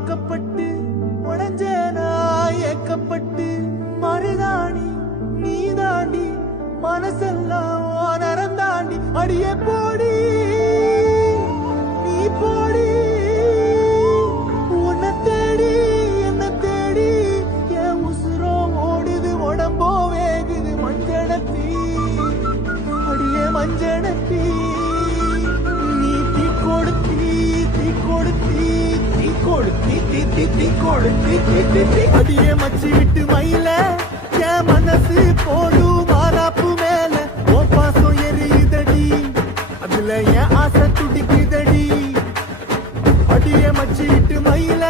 வாக்கப்பட்டு உடஞ்சேனா ஏக்கப்பட்டு மருதாணி நீ தாண்டி மனசெல்லாம் நரந்தாண்டி அடியே போடி நீ போடி உன்னை தேடி என்ன தேடி என் உசுரோ ஓடுது உடம்போ வேகுது மஞ்சளத்தி அடியே மஞ்சளத்தி நீ தீ கொடுத்தி தீ கொடுத்தி தீ கொடுத்தி தீ தீ தீ கொடுத்தி தீ தீ தீ அடியே மச்சி விட்டு மயில என் மனசு போடும் மாறாப்பு மேல ஓ பாசம் எரியுதடி அதுல என் ஆசை துடிக்குதடி அடியே மச்சி விட்டு மயில